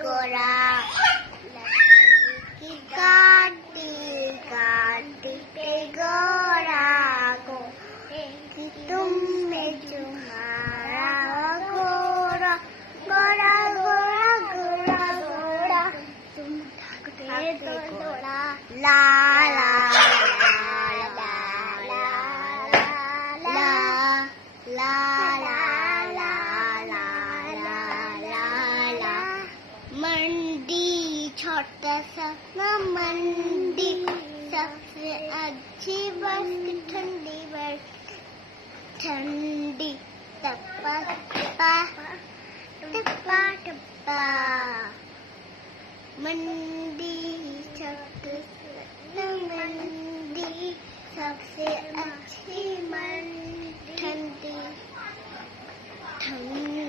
गोरा लकड़ी की काटी काटी पे गोरा को कि तुम में तुम्हारा गोरा गोरा गोरा गोरा गोरा तुम पे गोरा ला ला मंडी छोटा सा ना मंडी सबसे अच्छी बस ठंडी बस ठंडी टप्पा टप्पा टप्पा टप्पा मंडी छोटा सा ना मंडी